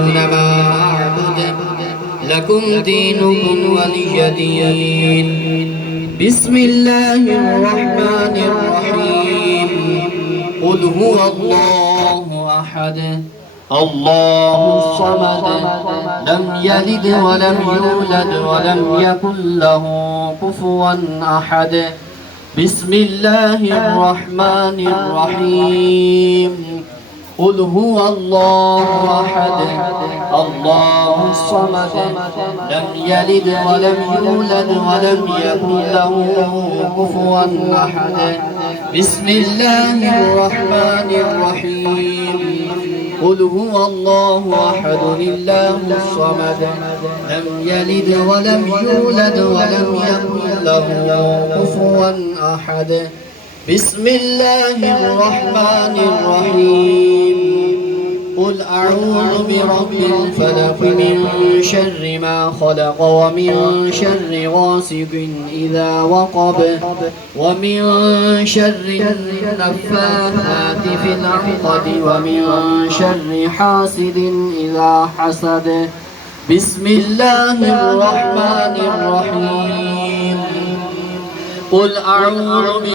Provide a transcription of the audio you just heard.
ما أعبد لكم دينكم ولي دين. بسم الله الرحمن الرحيم. قل هو الله أحد الله الصمد لم يلد ولم يولد ولم يكن له كفوا أحد. بسم الله الرحمن الرحيم. قل هو الله أحد الله الصمد لم يلد ولم يولد ولم يكن له كفوا أحد. بسم الله الرحمن الرحيم. قل هو الله أحد الله الصمد لم يلد ولم يولد ولم يكن له كفوا أحد. بسم الله الرحمن الرحيم. قل أعوذ برب الفلق من شر ما خلق ومن شر غاسق إذا وقب ومن شر النفاثات في العقد ومن شر حاسد إذا حسد. بسم الله الرحمن الرحيم. قل أعوذ